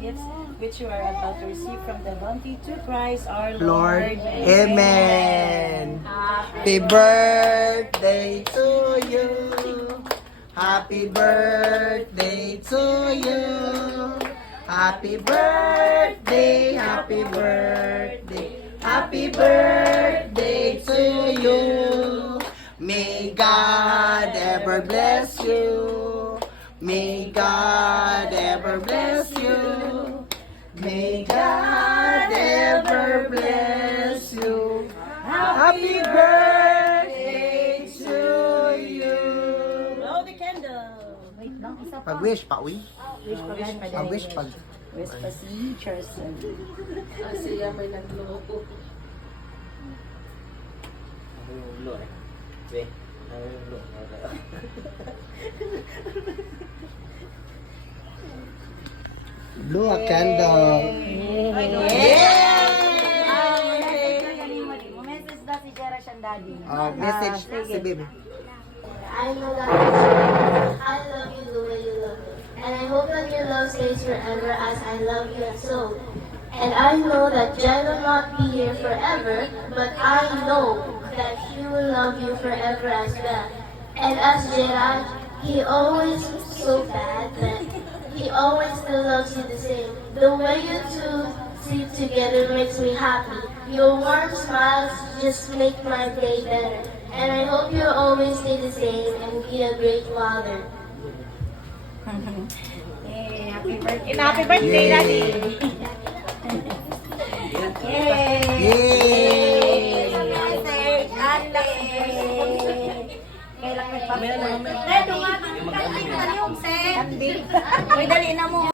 gifts which you are about to receive from the bounty to Christ our Lord, Lord. Amen. Happy birthday to you. Happy birthday to you. Happy birthday, happy birthday, happy birthday to you. May God ever bless you. May God ever bless you. May God ever bless you. Happy birthday to you. Blow the candle. Wait lang, isa pa. Pag-wish, pa-uwi. Wish pa gani. Pag-wish, pag... Wish pa si Charson. Siya may nagloko. Blow a candle. Message daw si Jera siyang daddy. Message si Baby. I know that I love you the way you love me. And I hope that your love stays forever as I love you so. And I know that Jai will not be here forever, but I know that he will love you forever as well. And as Gerard, he always so bad that he always still loves you the same. The way you two sleep together makes me happy. Your warm smiles just make my day better. And I hope you'll always stay the same and be a great father. Yay, happy birthday. Happy birthday, Daddy. Yay! Yay! Message, ate! Kailang nagpapalala. Dahil dumating ka yung set. Uy, dali na mo.